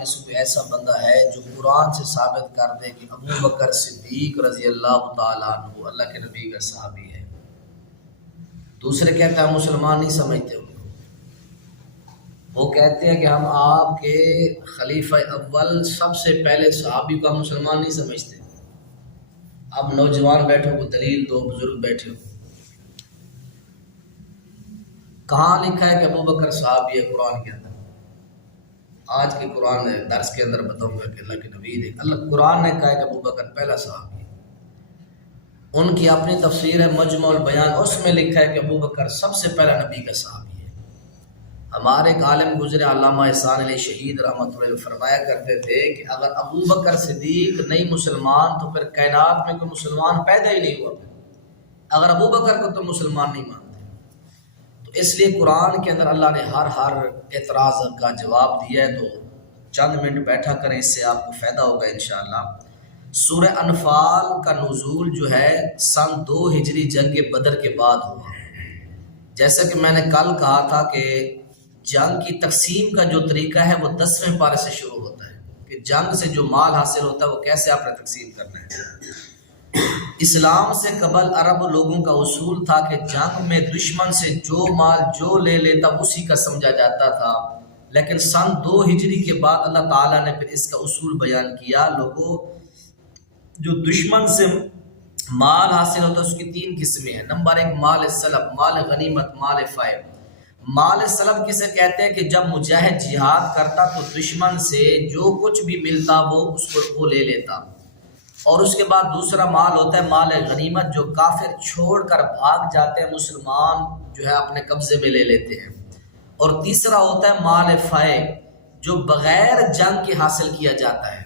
میں سے کوئی ایسا بندہ ہے جو قرآن سے ثابت کر دے کہ ابو بکر صدیق رضی اللہ تعالیٰ عنہ اللہ کے نبی کا صحابی ہے؟ دوسرے کہتے ہیں مسلمان نہیں سمجھتے ان کو، وہ کہتے ہیں کہ ہم آپ کے خلیفہ اول سب سے پہلے صحابی کو ہم مسلمان نہیں سمجھتے۔ اب نوجوان بیٹھو کو دلیل دو، بزرگ بیٹھے ہو، کہاں لکھا ہے کہ ابو بکر صحابی ہے قرآن کے اندر؟ آج کے قرآن درس کے اندر بتاؤں گا کہ اللہ کے نبی نے، اللہ قرآن نے کہا کہ ابو بکر پہلا صحابی ہے۔ ان کی اپنی تفسیر ہے مجمع البیان، اس میں لکھا ہے کہ ابو بکر سب سے پہلا نبی کا صحابی ہے۔ ہمارے ایک عالم گزرے علامہ احسان علی شہید رحمۃ اللہ علیہ فرمایا کرتے تھے کہ اگر ابو بکر صدیق نہیں مسلمان تو پھر کائنات میں کوئی مسلمان پیدا ہی نہیں ہوا، اگر ابو بکر کو تو مسلمان نہیں مانتے۔ تو اس لیے قرآن کے اندر اللہ نے ہر اعتراض کا جواب دیا ہے، تو چند منٹ بیٹھا کریں، اس سے آپ کو فائدہ ہوگا انشاءاللہ۔ سورہ انفال کا نزول جو ہے سن 2 ہجری جنگ بدر کے بعد ہوا۔ جیسا کہ میں نے کل کہا تھا کہ جنگ کی تقسیم کا جو طریقہ ہے وہ 10ویں پارے سے شروع ہوتا ہے کہ جنگ سے جو مال حاصل ہوتا ہے وہ کیسے آپ نے تقسیم کرنا ہے۔ اسلام سے قبل عرب لوگوں کا اصول تھا کہ جنگ میں دشمن سے جو مال جو لے لیتا اسی کا سمجھا جاتا تھا، لیکن سن 2 ہجری کے بعد اللہ تعالیٰ نے پھر اس کا اصول بیان کیا۔ لوگوں جو دشمن سے مال حاصل ہوتا ہے اس کی 3 قسمیں ہیں۔ نمبر 1 مال سلب، مال غنیمت، مال فائد۔ مال سلب کسے کہتے ہیں کہ جب مجاہد جہاد کرتا تو دشمن سے جو کچھ بھی ملتا وہ اس کو وہ لے لیتا، اور اس کے بعد دوسرا مال ہوتا ہے مال غنیمت، جو کافر چھوڑ کر بھاگ جاتے ہیں مسلمان جو ہے اپنے قبضے میں لے لیتے ہیں، اور تیسرا ہوتا ہے مال فائد جو بغیر جنگ کے حاصل کیا جاتا ہے۔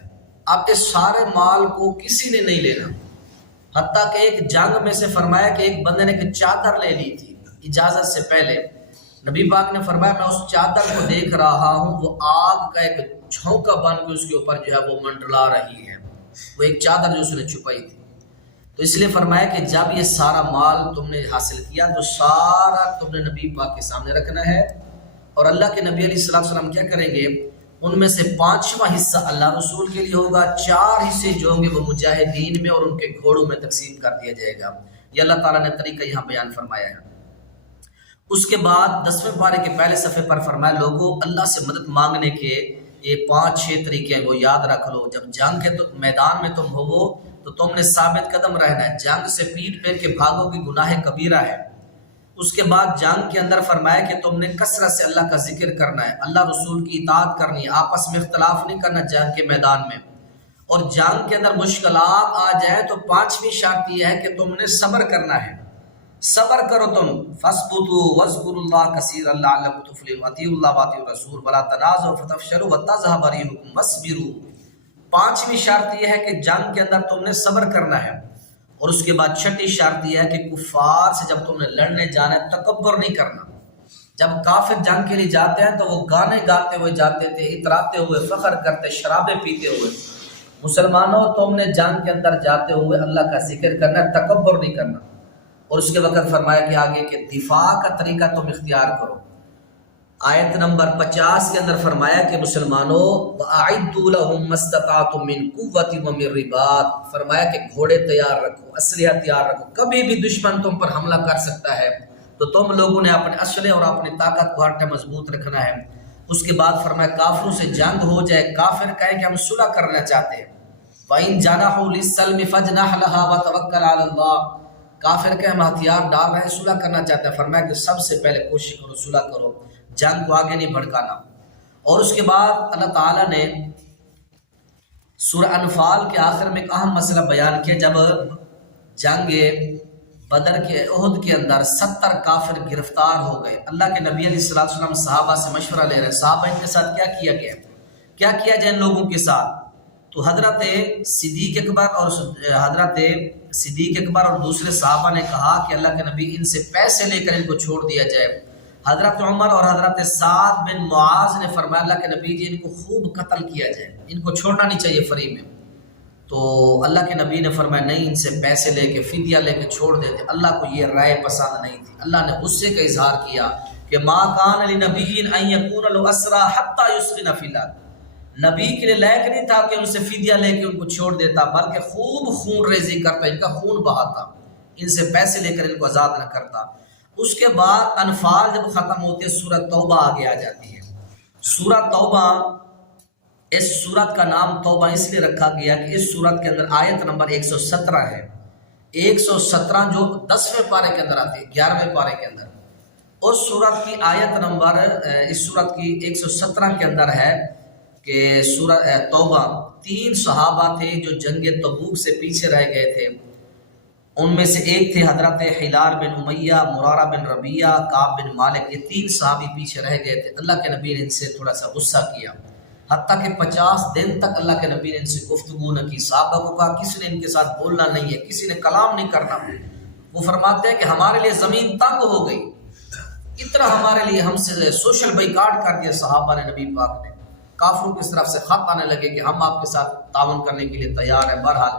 اب اس سارے مال کو کسی نے نہیں لینا، حتیٰ کہ ایک جنگ میں سے فرمایا کہ ایک بندے نے ایک چادر لے لی تھی اجازت سے پہلے، نبی پاک نے فرمایا میں اس چادر کو دیکھ رہا ہوں، وہ آگ کا ایک جھونکا بن کے اس کے اوپر جو ہے وہ منڈلا رہی ہے، وہ ایک چادر جو اس نے چھپائی تھی۔ تو اس لیے فرمایا کہ جب یہ سارا مال تم نے حاصل کیا تو سارا تم نے نبی پاک کے سامنے رکھنا ہے، اور اللہ کے نبی علیہ السلام کیا کریں گے، ان میں سے 5واں حصہ اللہ رسول کے لیے ہوگا، 4 حصے جو ہوں گے وہ مجاہدین میں اور ان کے گھوڑوں میں تقسیم کر دیا جائے گا۔ یہ اللہ تعالیٰ نے طریقہ یہاں بیان فرمایا ہے۔ اس کے بعد 10ویں پارے کے پہلے صفحے پر فرمایا لوگوں اللہ سے مدد مانگنے کے یہ 5-6 طریقے ہیں، وہ یاد رکھ لو۔ جب جنگ کے تو میدان میں تم ہو تو تم نے ثابت قدم رہنا ہے، جنگ سے پیٹ پھیر کے بھاگو کہ گناہ کبیرہ ہے۔ اس کے بعد جنگ کے اندر فرمایا کہ تم نے کثرت سے اللہ کا ذکر کرنا ہے، اللہ رسول کی اطاعت کرنی ہے، آپس میں اختلاف نہیں کرنا جنگ کے میدان میں، اور جنگ کے اندر مشکلات آ جائیں تو 5ویں شرط یہ ہے کہ تم نے صبر کرنا ہے، صبر کرو تم، فَاصْبِرُوا وَاذْكُرُوا اللَّهَ كَثِيرًا لَعَلَّكُمْ تُفْلِحُونَ، اطیعوا اللہ وَاطِیعُوا الرَّسُولَ وَلَا تَنَازَعُوا فَتَفْشَلُوا وَتَذْهَبَ رِیحُکُمْ وَاصْبِرُوا۔ 5ویں شرط یہ ہے کہ جنگ کے اندر تم نے صبر کرنا ہے، اور اس کے بعد 6ٹھی شرط یہ ہے کہ کفار سے جب تم نے لڑنے جانا ہے تکبر نہیں کرنا۔ جب کافر جنگ کے لیے جاتے ہیں تو وہ گانے گاتے ہوئے جاتے تھے، اتراتے ہوئے، فخر کرتے، شرابیں پیتے ہوئے۔ مسلمانوں تم نے جنگ کے اندر جاتے ہوئے اللہ کا ذکر کرنا ہے، تکبر نہیں کرنا۔ اور اس کے وقت فرمایا کہ آگے کہ دفاع کا طریقہ تم اختیار کرو۔ آیت نمبر 50 کے اندر فرمایا کہ مسلمانوں وَأَعِدُّوا لَهُم مَّا اسْتَطَعْتُم مِّن قُوَّةٍ وَمِن رِّبَاطٍ، فرمایا کہ گھوڑے تیار رکھو، اسلحہ تیار رکھو، کبھی بھی دشمن تم پر حملہ کر سکتا ہے، تو تم لوگوں نے اپنے اسلحے اور اپنی طاقت کو ہر ٹائم مضبوط رکھنا ہے۔ اس کے بعد فرمایا کافروں سے جنگ ہو جائے، کافر کہے کہ ہم صلح کرنا چاہتے ہیں، وَإِن جَنَحُوا لِلسَّلْمِ فَاجْنَحْ لَهَا وَتَوَكَّلْ عَلَى اللَّهِ، کافر کہ ہم ہتھیار ڈال رہے ہیں، صلح کرنا چاہتے ہیں، فرمایا کہ سب سے پہلے کوشش کرو صلح کرو، جنگ کو آگے نہیں بھڑکانا۔ اور اس کے بعد اللہ تعالیٰ نے سورہ انفال کے آخر میں ایک اہم مسئلہ بیان کیا، جب جنگ بدر کے احد کے اندر 70 کافر گرفتار ہو گئے، اللہ کے نبی علیہ السلام صحابہ سے مشورہ لے رہے، صحابہ ان کے ساتھ کیا کیا گیا، کیا کیا جائے ان لوگوں کے ساتھ؟ تو حضرت صدیق اکبر اور دوسرے صحابہ نے کہا کہ اللہ کے نبی ان سے پیسے لے کر ان کو چھوڑ دیا جائے۔ حضرت عمر اور حضرت سعد بن معاذ نے فرمایا اللہ کے نبی جی ان کو خوب قتل کیا جائے، ان کو چھوڑنا نہیں چاہیے فری میں۔ تو اللہ کے نبی نے فرمایا نہیں، ان سے پیسے لے کے فدیہ لے کے چھوڑ دیتے۔ اللہ کو یہ رائے پسند نہیں تھی، اللہ نے غصے کا اظہار کیا کہ ما کان لنبی ان یکون له اسرى حتى يسخن فی الارض، نبی کے لیے لائق نہیں تھا کہ ان سے فدیہ لے کے ان کو چھوڑ دیتا، بلکہ خوب خون ریزی کرتا، ان کا خون بہاتا، ان سے پیسے لے کر ان کو آزاد نہ کرتا۔ اس کے بعد انفال جب ختم ہوتے سورۃ توبہ آگے آ جاتی ہے۔ سورۃ توبہ، اس سورت کا نام توبہ اس لیے رکھا گیا کہ اس سورت کے اندر آیت نمبر 117 ہے۔ 117 جو 10ویں پارے کے اندر آتی ہے، 11ویں پارے کے اندر، اس سورت کی آیت نمبر اس سورت کی 117 کے اندر ہے کہ سورۃ توبہ 3 صحابہ تھے جو جنگ تبوک سے پیچھے رہ گئے تھے۔ ان میں سے ایک تھے حضرت ہلال بن امیہ، مرارہ بن ربیعہ، کعب بن مالک۔ یہ 3 صحابی پیچھے رہ گئے تھے۔ اللہ کے نبی نے ان سے تھوڑا سا غصہ کیا، حتیٰ کہ 50 دن تک اللہ کے نبی نے ان سے گفتگو نہ کی۔ صحابہ کو کہا کسی نے ان کے ساتھ بولنا نہیں ہے، کسی نے کلام نہیں کرنا۔ وہ فرماتے ہیں کہ ہمارے لیے زمین تنگ ہو گئی، اتنا ہمارے لیے ہم سے سوشل بائیکاٹ کر دیا صحابہ نے، نبی پاک نے۔ کافروں کی طرف سے خط آنے لگے کہ ہم آپ کے ساتھ تعاون کرنے کے لیے تیار ہیں۔ بہرحال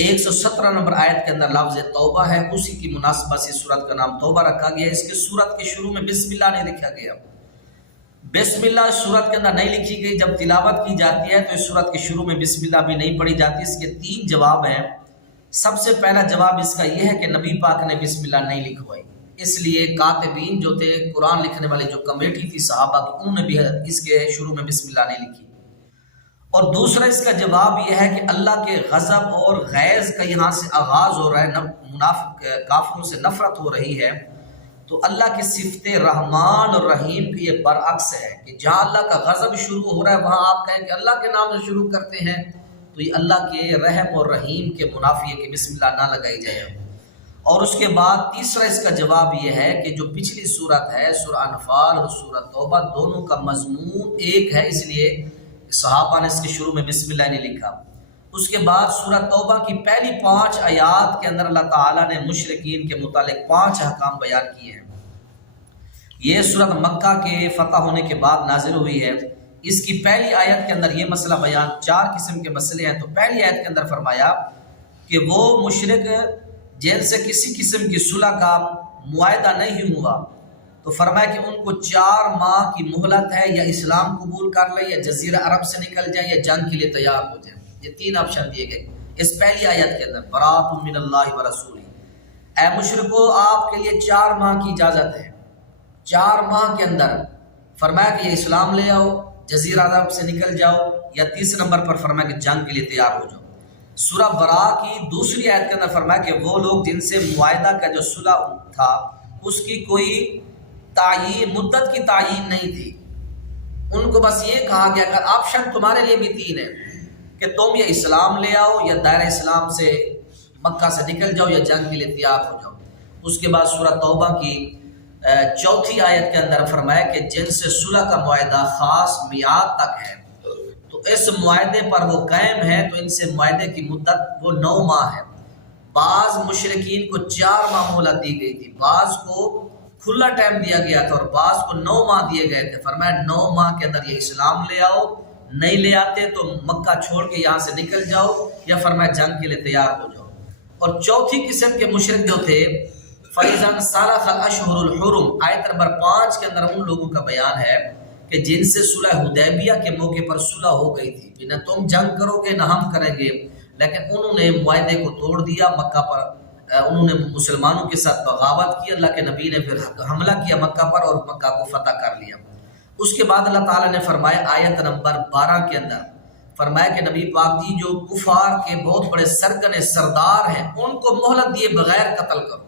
117 نمبر آیت کے اندر لفظ توبہ ہے، اسی کی مناسبت سے سورت کا نام توبہ رکھا گیا۔ اس کے سورت کے شروع میں بسم اللہ نہیں لکھا گیا۔ بسم اللہ سورت کے اندر نہیں لکھی گئی۔ جب تلاوت کی جاتی ہے تو اس سورت کے شروع میں بسم اللہ بھی نہیں پڑھی جاتی۔ اس کے 3 جواب ہیں۔ سب سے پہلا جواب اس کا یہ ہے کہ نبی پاک نے بسم اللہ نہیں لکھوائی، اس لیے کاتبین جو تھے، قرآن لکھنے والے جو کمیٹی تھی صحابہ کی، انہوں نے بھی اس کے شروع میں بسم اللہ نہیں لکھی۔ اور دوسرا اس کا جواب یہ ہے کہ اللہ کے غضب اور غیظ کا یہاں سے آغاز ہو رہا ہے، منافق کافروں سے نفرت ہو رہی ہے، تو اللہ کی صفت رحمان اور رحیم کی یہ برعکس ہے کہ جہاں اللہ کا غضب شروع ہو رہا ہے وہاں آپ کہیں کہ اللہ کے نام سے شروع کرتے ہیں، تو یہ اللہ کے رحم اور رحیم کے منافی ہے کہ بسم اللہ نہ لگائی جائے۔ اور اس کے بعد تیسرا اس کا جواب یہ ہے کہ جو پچھلی صورت ہے سورہ انفال اور سورہ توبہ، دونوں کا مضمون ایک ہے، اس لیے صحابہ نے اس کے شروع میں بسم اللہ نہیں لکھا۔ اس کے بعد سورہ توبہ کی پہلی 5 آیات کے اندر اللہ تعالیٰ نے مشرکین کے متعلق 5 احکام بیان کیے ہیں۔ یہ سورت مکہ کے فتح ہونے کے بعد نازل ہوئی ہے۔ اس کی پہلی آیت کے اندر یہ مسئلہ بیان، 4 قسم کے مسئلے ہیں۔ تو پہلی آیت کے اندر فرمایا کہ وہ مشرک جن سے کسی قسم کی صلح کا معاہدہ نہیں ہوا، تو فرمایا کہ ان کو 4 ماہ کی مہلت ہے، یا اسلام قبول کر لیں، یا جزیرہ عرب سے نکل جائیں، یا جنگ کے لیے تیار ہو جائیں۔ یہ 3 آپشن دیے گئے اس پہلی آیت کے اندر، براۃ من اللہ و رسولہ۔ اے مشرکو، آپ کے لیے 4 ماہ کی اجازت ہے۔ 4 ماہ کے اندر فرمایا کہ یہ اسلام لے آؤ، جزیرہ عرب سے نکل جاؤ، یا تیسرے نمبر پر فرمایا کہ جنگ کے لیے تیار ہو جاؤ۔ سورہ براء کی دوسری آیت کے اندر فرمایا کہ وہ لوگ جن سے معاہدہ کا جو صلح تھا اس کی کوئی تعیین، مدت کی تعیین نہیں تھی، ان کو بس یہ کہا گیا کہ آپشن تمہارے لیے بھی 3 ہے کہ تم یا اسلام لے آؤ، یا دائرہ اسلام سے مکہ سے نکل جاؤ، یا جنگ کے لیے تیار ہو جاؤ۔ اس کے بعد سورہ توبہ کی 4تھی آیت کے اندر فرمایا کہ جن سے صلح کا معاہدہ خاص میعاد تک ہے تو اس معاہدے پر وہ قائم ہے، تو ان سے معاہدے کی مدت وہ 9 ماہ ہے۔ بعض مشرکین کو 4 ماہ مہلت دی گئی تھی، بعض کو کھلا ٹائم دیا گیا تھا، اور بعض کو 9 ماہ دیے گئے تھے۔ فرمایا 9 ماہ کے اندر یہ اسلام لے آؤ، نہیں لے آتے تو مکہ چھوڑ کے یہاں سے نکل جاؤ، یا فرمایا جنگ کے لیے تیار ہو جاؤ۔ اور 4تھی قسم کے مشرک جو تھے، فَإِذَا انْسَلَخَ الْأَشْهُرُ الْحُرُمُ، آیت نمبر 5 کے اندر ان لوگوں کا بیان ہے کہ جن سے صلح حدیبیہ کے موقع پر صلح ہو گئی تھی، نہ تم جنگ کرو گے نہ ہم کریں گے، لیکن انہوں نے معاہدے کو توڑ دیا، مکہ پر انہوں نے مسلمانوں کے ساتھ بغاوت کی، اللہ کے نبی نے پھر حملہ کیا مکہ پر اور مکہ کو فتح کر لیا۔ اس کے بعد اللہ تعالیٰ نے فرمایا آیت نمبر 12 کے اندر فرمایا کہ نبی پاک جی جو کفار کے بہت بڑے سرگنے سردار ہیں ان کو مہلت دیے بغیر قتل کرو۔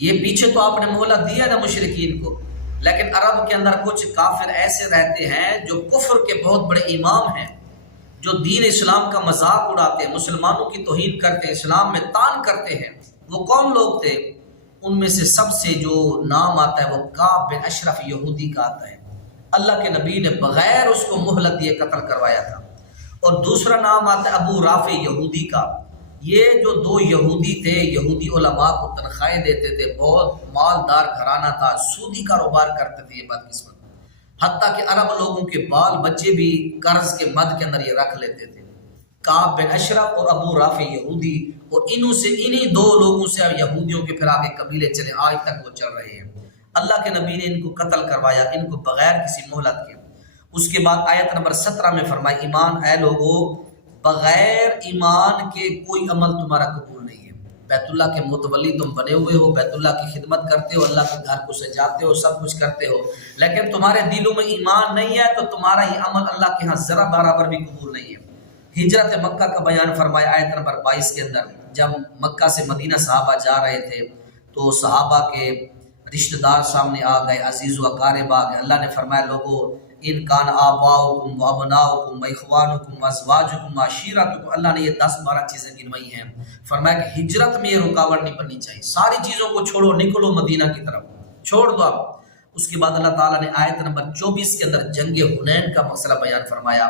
یہ پیچھے تو آپ نے مہلت دیا نا مشرکین کو، لیکن عرب کے اندر کچھ کافر ایسے رہتے ہیں جو کفر کے بہت بڑے امام ہیں، جو دین اسلام کا مذاق اڑاتے ہیں، مسلمانوں کی توہین کرتے ہیں، اسلام میں طعن کرتے ہیں۔ وہ کون لوگ تھے؟ ان میں سے سب سے جو نام آتا ہے وہ کعب بن اشرف یہودی کا آتا ہے۔ اللہ کے نبی نے بغیر اس کو مہلت دیے قتل کروایا تھا۔ اور دوسرا نام آتا ہے ابو رافع یہودی کا۔ یہ جو 2 یہودی تھے، یہودی علماء کو تنخواہیں دیتے تھے، بہت مالدار گھرانہ تھا، سودی کاروبار کرتے تھے یہ بدقسمت، حتیٰ کہ عرب لوگوں کے بال بچے بھی قرض کے مد کے اندر یہ رکھ لیتے تھے۔ کعب بن اشرف اور ابو رافع یہودی، اور انہی 2 لوگوں سے یہودیوں کے پھر آگے قبیلے چلے، آج تک وہ چل رہے ہیں۔ اللہ کے نبی نے ان کو قتل کروایا، ان کو بغیر کسی مہلت کے۔ اس کے بعد آیت نمبر 17 میں فرمایا ایمان اے لوگو بغیر ایمان کے کوئی عمل تمہارا قبول نہیں ہے۔ بیت اللہ کے متولی تم بنے ہوئے ہو، بیت اللہ کی خدمت کرتے ہو، اللہ کے گھر کو سجاتے ہو، سب کچھ کرتے ہو، لیکن تمہارے دلوں میں ایمان نہیں ہے تو تمہارا یہ عمل اللہ کے ہاں ذرا برابر بھی قبول نہیں ہے۔ ہجرت مکہ کا بیان فرمایا آیت نمبر 22 کے اندر، جب مکہ سے مدینہ صحابہ جا رہے تھے تو صحابہ کے رشتہ دار سامنے آ گئے، عزیز و اقارب آ گئے۔ اللہ نے فرمایا لوگو ان کان آباؤکم و ابناؤکم و اخوانکم و ازواجکم و عشیرتکم، اللہ نے یہ 10-12 چیزیں گنوائی ہیں۔ فرمایا کہ ہجرت میں یہ رکاوٹ نہیں بننی چاہیے، ساری چیزوں کو چھوڑو، نکلو مدینہ کی طرف، چھوڑ دو آپ۔ اس کے بعد اللہ تعالیٰ نے آیت نمبر 24 کے اندر جنگ حنین کا مسئلہ بیان فرمایا۔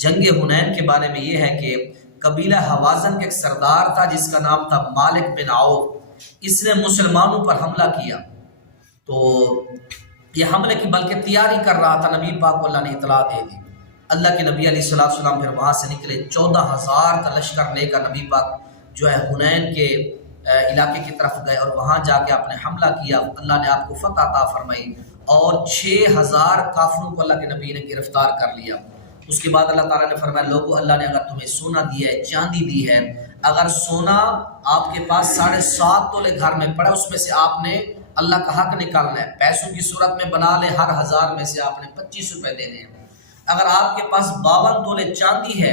جنگ حنین کے بارے میں یہ ہے کہ قبیلہ حوازن کے ایک سردار تھا جس کا نام تھا مالک بن عوف، اس نے مسلمانوں پر حملہ کیا، تو یہ حملے کی بلکہ تیاری کر رہا تھا، نبی پاک کو اللہ نے اطلاع دے دی۔ اللہ کے نبی علیہ السلام پھر وہاں سے نکلے، 14,000 کا لشکر لے کر نبی پاک جو ہے حنین کے علاقے کی طرف گئے اور وہاں جا کے آپ نے حملہ کیا، اللہ نے آپ کو فتح عطا فرمائی اور 6,000 کافروں کو اللہ کے نبی نے گرفتار کر لیا۔ اس کے بعد اللہ تعالیٰ نے فرمایا لوگوں اللہ نے اگر تمہیں سونا دیا ہے، چاندی دی ہے، اگر سونا آپ کے پاس 7.5 تولے گھر میں پڑا، اس میں سے آپ نے اللہ کا حق نکالنا ہے، پیسوں کی صورت میں بنا لے، ہر 1000 میں سے آپ نے 25 روپے دینے ہیں۔ اگر آپ کے پاس 52 تولے چاندی ہے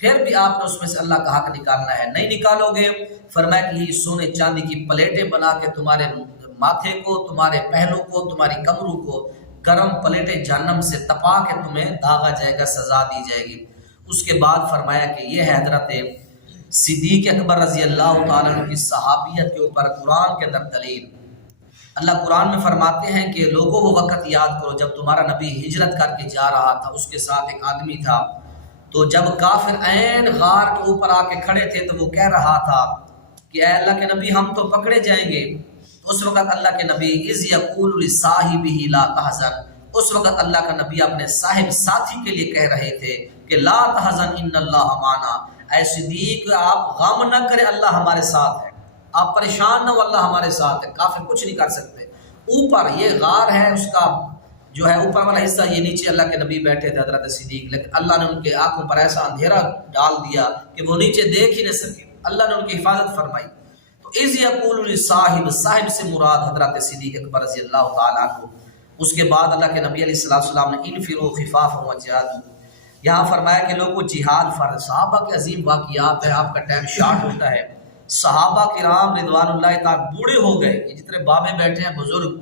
پھر بھی آپ نے اس میں سے اللہ کا حق نکالنا ہے، نہیں نکالو گے فرمایا کہ یہ سونے چاندی کی پلیٹیں بنا کے تمہارے ماتھے کو، تمہارے پہلو کو، تمہاری کمروں کو گرم پلیٹیں جہنم سے تپا کے تمہیں داغا جائے گا، سزا دی جائے گی۔ اس کے بعد فرمایا کہ یہ ہے حضرت صدیق اکبر رضی اللہ تعالیٰ عنہ کی صحابیت کے اوپر قرآن کے اندر دلیل۔ اللہ قرآن میں فرماتے ہیں کہ لوگوں وہ وقت یاد کرو جب تمہارا نبی ہجرت کر کے جا رہا تھا، اس کے ساتھ ایک آدمی تھا، تو جب کافر عین غار کے اوپر آ کے کھڑے تھے تو وہ کہہ رہا تھا کہ اے اللہ کے نبی ہم تو پکڑے جائیں گے۔ اس وقت اللہ کے نبی اذ یقول لصاحبہ لا تحزن، اس وقت اللہ کا نبی اپنے صاحب ساتھی کے لیے کہہ رہے تھے کہ لا تحزن ان اللہ معنا، اے صدیق آپ غم نہ کریں، اللہ ہمارے ساتھ ہے، آپ پریشان نہ ہو، اللہ ہمارے ساتھ ہے، کافر کچھ نہیں کر سکتے۔ اوپر یہ غار ہے، اس کا جو ہے اوپر والا حصہ، یہ نیچے اللہ کے نبی بیٹھے تھے حضرت صدیق، لیکن اللہ نے ان کے آنکھوں پر ایسا اندھیرا ڈال دیا کہ وہ نیچے دیکھ ہی نہ سکے، اللہ نے ان کی حفاظت فرمائی۔ تو اذ یقول لصاحب، صاحب سے مراد حضرت صدیق اکبر رضی اللہ تعالیٰ عنہ۔ اس کے بعد اللہ کے نبی علیہ السلام نے انفروا خفافا وجاہدوا، یہاں فرمایا کہ لوگوں جہاد فرض، صحابہ کے عظیم واقعات ہے، آپ کا ٹائم شارٹ ہوتا ہے۔ صحابہ کرام رضوان اللہ تعالیٰ بوڑھے ہو گئے، یہ جتنے بابے بیٹھے ہیں بزرگ،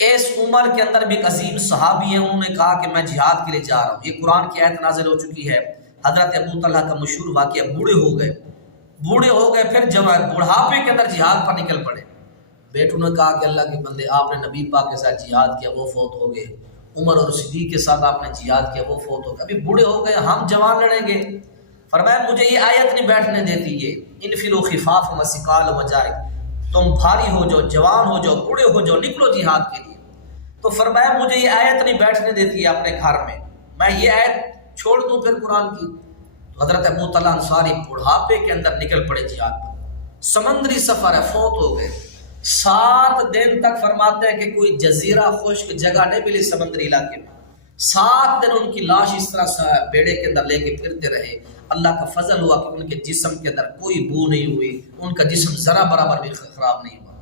اس عمر کے اندر بھی ایک عظیم صحابی ہیں، انہوں نے کہا کہ میں جہاد کے لیے جا رہا ہوں۔ یہ قرآن کی آیت نازل ہو چکی ہے، حضرت ابو طلحہ کا مشہور واقعہ، بوڑھے ہو گئے پھر جب بڑھاپے کے اندر جہاد پر نکل پڑے۔ بیٹوں نے کہا کہ اللہ کے بندے آپ نے نبی پاک کے ساتھ جہاد کیا، وہ فوت ہو گئے، عمر اور صدیق کے ساتھ آپ نے جہاد کیا، وہ فوت ہو گئے، ابھی بوڑھے ہو گئے، ہم جوان لڑیں گے۔ فرمایا مجھے یہ آیت نہیں بیٹھنے دیتی، یہ انفروا خفافا وثقالا وجاہدوا، تم بھاری ہو جاؤ، جوان ہو جاؤ، بوڑھے ہو جاؤ، نکلو جہاد کے لیے۔ تو فرمایا مجھے یہ آیت نہیں بیٹھنے دیتی ہے اپنے گھر میں یہ آیت چھوڑ دوں پھر قرآن کی؟ تو حضرت ابو طلحہ انصاری بڑھاپے کے اندر نکل پڑے جہاد پر، سمندری سفر ہے، فوت ہو گئے، 7 دن تک فرماتے ہیں کہ کوئی جزیرہ خشک جگہ نہیں ملی سمندری علاقے میں، 7 دن ان کی لاش اس طرح بیڑے کے اندر لے کے پھرتے رہے۔ اللہ کا فضل ہوا کہ ان کے جسم کے اندر کوئی بو نہیں ہوئی، ان کا جسم ذرا برابر بھی خراب نہیں ہوا۔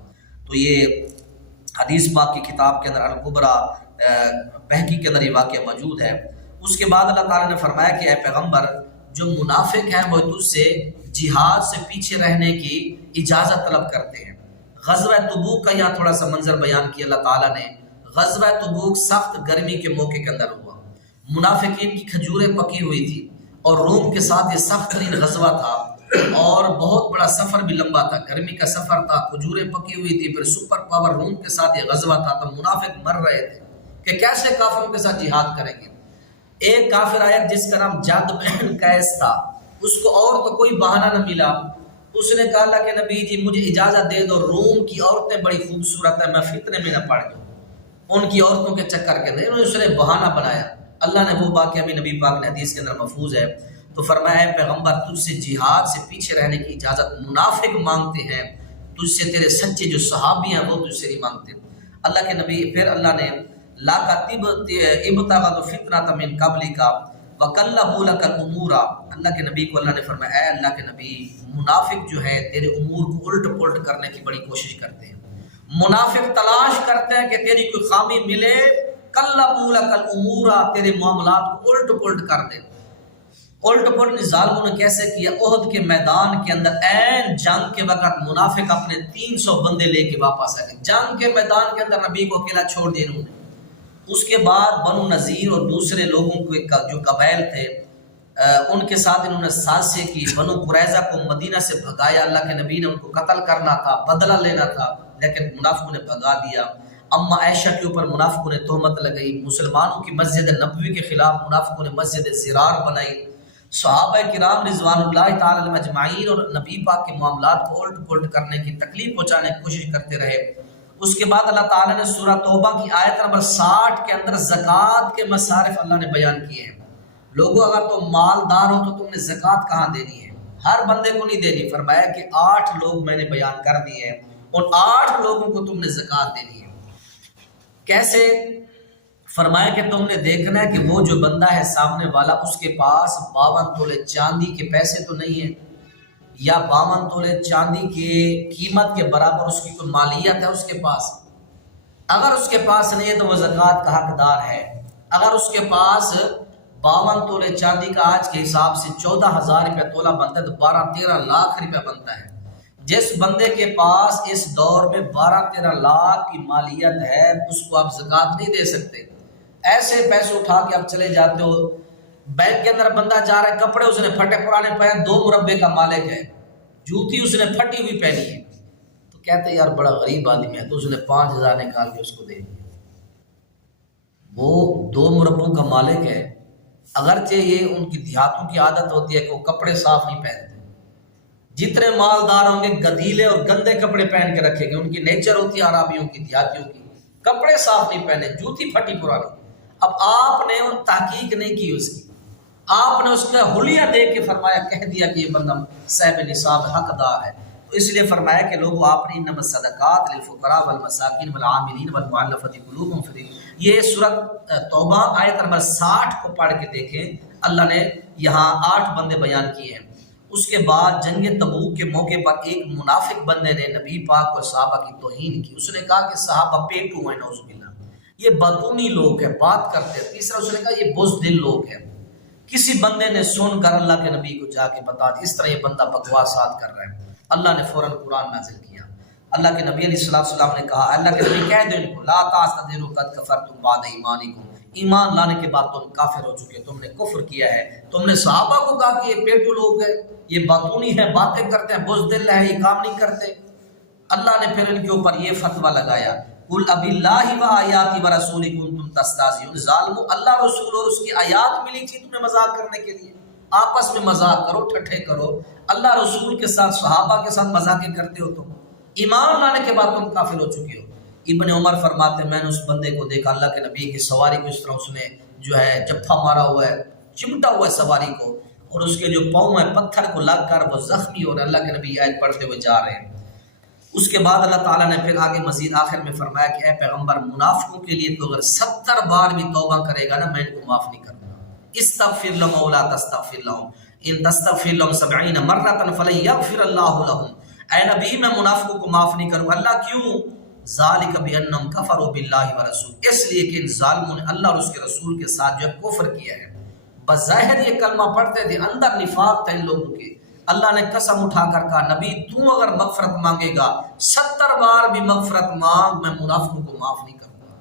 تو یہ حدیث پاک کی کتاب کے اندر الکبریٰ بہقی کے اندر یہ واقعہ موجود ہے۔ اس کے بعد اللہ تعالیٰ نے فرمایا کہ اے پیغمبر جو منافق ہیں وہ تجھ سے جہاد سے پیچھے رہنے کی اجازت طلب کرتے ہیں۔ غزوہ تبوک کا یہاں تھوڑا سا منظر بیان کیا اللہ تعالیٰ نے۔ غزوہ تبوک سخت گرمی کے موقع کے اندر ہوا، منافقین کی کھجوریں پکی ہوئی تھی اور روم کے ساتھ یہ سخت ترین غزوہ تھا اور بہت بڑا سفر بھی لمبا تھا، گرمی کا سفر تھا، کھجوریں پکی ہوئی تھی، پھر سپر پاور روم کے ساتھ یہ غزوہ تھا، تو منافق مر رہے تھے کہ کیسے کافروں کے ساتھ جہاد کریں گے۔ ایک کافر آیا جس کا نام جد بن قیس تھا، اس کو اور تو کوئی بہانہ نہ ملا، اس نے کہا اللہ کے نبی جی مجھے اجازت دے دو، روم کی عورتیں بڑی خوبصورت ہیں، میں فتنے میں نہ پڑ جاؤں ان کی عورتوں کے چکر کے اندر۔ اس نے بہانہ بنایا، اللہ نے وہ واقعہ بھی نبی پاک نے حدیث کے اندر محفوظ ہے۔ تو فرمایا ہے پیغمبر تجھ سے جہاد سے پیچھے رہنے کی اجازت منافق مانگتے ہیں، تجھ سے تیرے سچے جو صحابی ہیں وہ تجھ سے نہیں مانگتے۔ اللہ کے نبی پھر اللہ نے لا کتب ابتغوا فتنة من قبلک وقلبوا لك الامور، اللہ کے نبی کو اللہ نے فرمایا اے اللہ کے نبی، منافق جو ہے تیرے امور کو الٹ پلٹ کرنے کی بڑی کوشش کرتے ہیں، منافق تلاش کرتے ہیں کہ تیری کوئی خامی ملے، قلبوا لك الامور، تیرے معاملات کو الٹ پلٹ کر دیں۔ الٹ پلٹ ظالموں نے کیسے کیا؟ احد کے میدان کے اندر عین جنگ کے وقت منافق اپنے 300 بندے لے کے واپس آ گئے، جنگ کے میدان کے اندر نبی کو اکیلا چھوڑ دیا انہوں نے۔ اس کے بعد بنو نذیر اور دوسرے لوگوں کو جو قبائل تھے ان کے ساتھ انہوں نے سازشیں کی، بنو قریظہ کو مدینہ سے بھگایا، اللہ کے نبی نے ان کو قتل کرنا تھا، بدلہ لینا تھا، لیکن منافقوں نے بھگا دیا۔ اما عائشہ کے اوپر منافقوں نے تہمت لگائی، مسلمانوں کی مسجد نبوی کے خلاف منافقوں نے مسجد زرار بنائی، صحابہ کرام رضوان اللہ تعالی علیہم اجمعین اور نبی پاک کے معاملات کو الٹ پلٹ کرنے کی، تکلیف پہنچانے کی کوشش کرتے رہے۔ اس کے بعد اللہ تعالیٰ نے سورہ توبہ کی آیت نمبر 60 کے اندر زکوٰۃ کے مصارف اللہ نے بیان کیے ہیں۔ لوگوں اگر تم مالدار ہو تو تم نے زکوٰۃ کہاں دینی ہے؟ ہر بندے کو نہیں دینی، فرمایا کہ 8 لوگ میں نے بیان کر دیے ہیں، ان 8 لوگوں کو تم نے زکوٰۃ دینی ہے۔ کیسے؟ فرمایا کہ تم نے دیکھنا ہے کہ وہ جو بندہ ہے سامنے والا، اس کے پاس 52 تولے چاندی کے پیسے تو نہیں ہیں، یا 52 تولے چاندی کی قیمت کے برابر اس کی کوئی مالیت ہے اس کے پاس۔ اگر اس کے پاس نہیں ہے تو وہ زکوٰۃ کا حقدار ہے۔ اگر اس کے پاس 52 تولے چاندی کا آج کے حساب سے 14,000 روپے تولہ بنتا ہے تو 12-13 لاکھ روپے بنتا ہے۔ جس بندے کے پاس اس دور میں 12-13 لاکھ کی مالیت ہے اس کو آپ زکوٰۃ نہیں دے سکتے۔ ایسے پیسے اٹھا کے آپ چلے جاتے ہو، بینک کے اندر بندہ جا رہا ہے، کپڑے اس نے پھٹے پرانے پہنے، 2 مربے کا مالک ہے، جوتی اس نے پھٹی ہوئی پہنی ہے، تو کہتے ہیں یار بڑا غریب آدمی ہے، تو اس نے 5,000 نکال کے اس کو دے دیا۔ وہ 2 مربوں کا مالک ہے، اگرچہ یہ ان کی دیہاتوں کی عادت ہوتی ہے کہ وہ کپڑے صاف نہیں پہنتے، جتنے مالدار ہوں گے گدیلے اور گندے کپڑے پہن کے رکھیں گے، ان کی نیچر ہوتی ہے عرابیوں کی، دیہاتیوں کی، کپڑے صاف نہیں پہنے، جوتی پھٹی پرانی۔ اب آپ نے تحقیق نہیں کی اس کی، آپ نے اس کا حلیہ دیکھ کے فرمایا، کہہ دیا کہ یہ بندہ صاحب نصاب حقدار ہے، تو اس لیے فرمایا کہ لوگوں آپ نے انما الصدقات للفقراء والمساکین والعاملین والمؤلفۃ قلوبہم فی، یہ سورۃ توبہ آیت نمبر 60 کو پڑھ کے دیکھیں، اللہ نے یہاں 8 بندے بیان کیے ہیں۔ اس کے بعد جنگ تبوک کے موقع پر ایک منافق بندے نے نبی پاک اور صحابہ کی توہین کی، اس نے کہا کہ صحابہ پیٹو ہیں، نعوذ باللہ، یہ باطونی لوگ ہیں، بات کرتے ہیں۔ تیسرا اس نے کہا یہ بزدل لوگ ہیں۔ کسی بندے نے سن کر اللہ کے نبی کو جا کے بتا دیا اس طرح یہ بندہ بکواسات کر رہا ہے، اللہ نے فوراً قرآن نازل کیا۔ اللہ کے نبی علیہ السلام نے کہا، اللہ کے نبی کہہ دو ان کو، لا تعتذروا قد کفرتم بعد ایمانکم، ایمان لانے کے بعد تم کافر ہو چکے، تم نے کفر کیا ہے۔ تم نے صحابہ کو کہا کہ یہ پیٹو لوگ ہیں، یہ باطونی ہیں، باتیں کرتے ہیں، بزدل ہیں، یہ کام نہیں کرتے۔ اللہ نے پھر ان کے اوپر یہ فتویٰ لگایا، قل اب اللہ و آیاتی و رسولہ کنتم تستہزئون، ظالمو اللہ رسول اور اس کی آیات ملی تھی تمہیں مذاق کرنے کے لیے، آپس میں مذاق کرو، ٹھٹھے کرو، اللہ رسول کے ساتھ صحابہ کے ساتھ مذاقیں کرتے ہو، تم ایمان لانے کے بعد تم کافر ہو چکے ہو۔ ابن عمر فرماتے ہیں میں نے اس بندے کو دیکھا، اللہ کے نبی کی سواری کو اس طرح اس نے جو ہے جپھا مارا ہوا ہے، چمٹا ہوا ہے سواری کو، اور اس کے جو پاؤں ہیں پتھر کو لگ کر وہ زخمی ہو رہے، اللہ کے نبی آیت پڑھتے ہوئے جا رہے ہیں۔ اس کے بعد اللہ تعالیٰ نے پھر آگے مزید آخر میں فرمایا کہ اے پیغمبر، منافقوں کے لیے تو اگر 70 بار بھی توبہ کرے گا نا میں ان کو معاف نہیں کروں گا۔ استغفر لهم او لا تستغفر لهم ان تستغفر لهم 70 مرة فلن يغفر الله لهم، اے نبی میں منافقوں کو معاف نہیں کروں گا۔ اللہ کیوں؟ ذالک بانہم کفروا باللہ ورسولہ، اس لیے کہ ان ظالموں نے اللہ اور اس کے رسول کے ساتھ جو کفر کیا ہے۔ بظاہر یہ کلمہ پڑھتے تھے، اندر نفاق تھا ان لوگوں کے۔ اللہ نے قسم اٹھا کر کہا، نبی تو اگر مغفرت مانگے گا 70 بار بھی مغفرت مانگ، میں منافقوں کو معاف نہیں کروں گا۔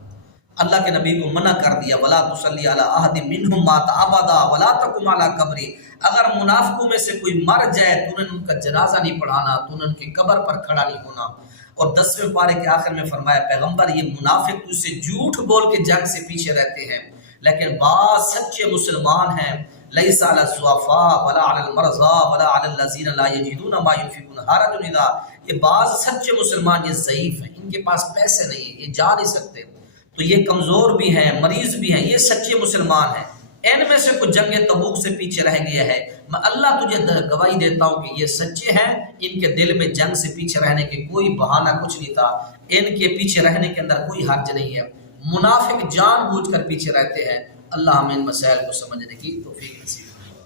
اللہ کے نبی کو منع کر دیا، ولا تصلی علی احد منهم مات ابدا ولا تقم علی قبری، اگر منافقوں میں سے کوئی مر جائے تو انہیں ان کا جنازہ نہیں پڑھانا، تو انہیں ان کی قبر پر کھڑا نہیں ہونا۔ اور 10ویں پارے کے آخر میں فرمایا، پیغمبر یہ منافق تجھ سے جھوٹ بول کے جنگ سے پیچھے رہتے ہیں، لیکن بعض سچے مسلمان ہیں، لیس علی الضعفاء ولا علی المرضى ولا علی الذین لا یجدون ما ينفقون حرج اذا، یہ بعض سچے مسلمان یہ ضعیف ہیں، ان کے پاس پیسے نہیں ہیں، یہ جا نہیں سکتے، تو یہ کمزور بھی ہیں، مریض بھی ہیں، یہ سچے مسلمان ہیں، ان میں سے کچھ جنگ تبوک سے پیچھے رہ گیا ہے، میں اللہ تجھے گواہی دیتا ہوں کہ یہ سچے ہیں، ان کے دل میں جنگ سے پیچھے رہنے کے کوئی بہانہ کچھ نہیں تھا، ان کے پیچھے رہنے کے اندر کوئی حرج نہیں ہے۔ منافق جان بوجھ کر پیچھے رہتے ہیں. اللہ ہمیں ان مسائل کو سمجھنے کی توفیق نصیب